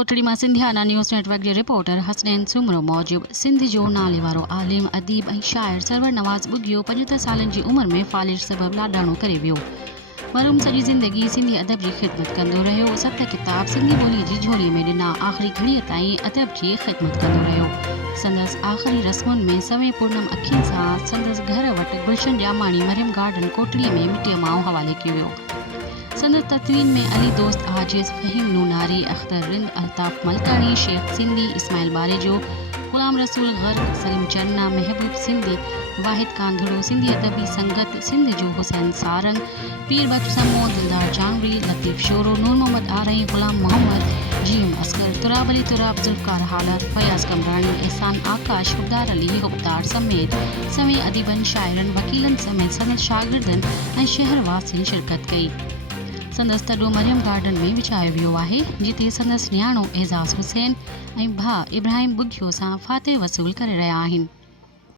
कोटड़ी मां सिंधियाना news network जे रिपोर्टर हसनैन सुमरो मौजिब सिंध जो नाले वारो आलिम अदीब ऐं शाइर सरवर नवाज़ बुगियो 75 सालनि जी उमिरि में फालिज सबबि लाॾाणो करे वियो। मरहूम सॼी ज़िंदगी सिंधी अदब जी ख़िदमत कंदो रहियो। 7 किताब सिंधी ॿोलीअ जी झोलीअ में ॾिना। आख़िरी घड़ीअ ताईं अदब जी ख़िदमत कंदो रहियो। संदसि आख़िरी रस्मुनि में सवें पूर्णम अखियुनि सां संदसि घर वटि गुलशन ॼामाणी मरियम गार्डन कोटड़ीअ में मिटीअ मां हवाले कयो वियो। संदसि तदवीन में अली दोस्त आजिज़ फ़हीम नूनारी अख्तर रिंद अल्ताफ़ मलकानी शेख सिंधी इस्माइल बारेजो ग़ुलाम रसूल गर्ग सलीम चन्ना महबूब सिंधी वाहिद कांधड़ो सिंधी अदबी संगत सिंध जो हुसैन सारंग पीर बख्श समो दिलदार जांगरी लतीफ़ शोरो नूर मोहम्मद आरई ग़ुलाम मोहम्मद जीम असगर तुराब अली तुराब जुल्फ़कार हालत फयाज़ कमरानी एहसान आकाश हुबदार अली हुबदार समेत सवें अदीबन शाइरन वकीलन समेत संदसि शागिर्दनि ऐं शहरवासियुनि शिरकत कई। संदसि तॾो मरियम गार्डन में विछायो वियो आहे जिते संदसि न्याणो एज़ाज़ हुसैन ऐं भाउ इब्राहिम बुगियो सां फाते वसूल करे रहिया आहिनि।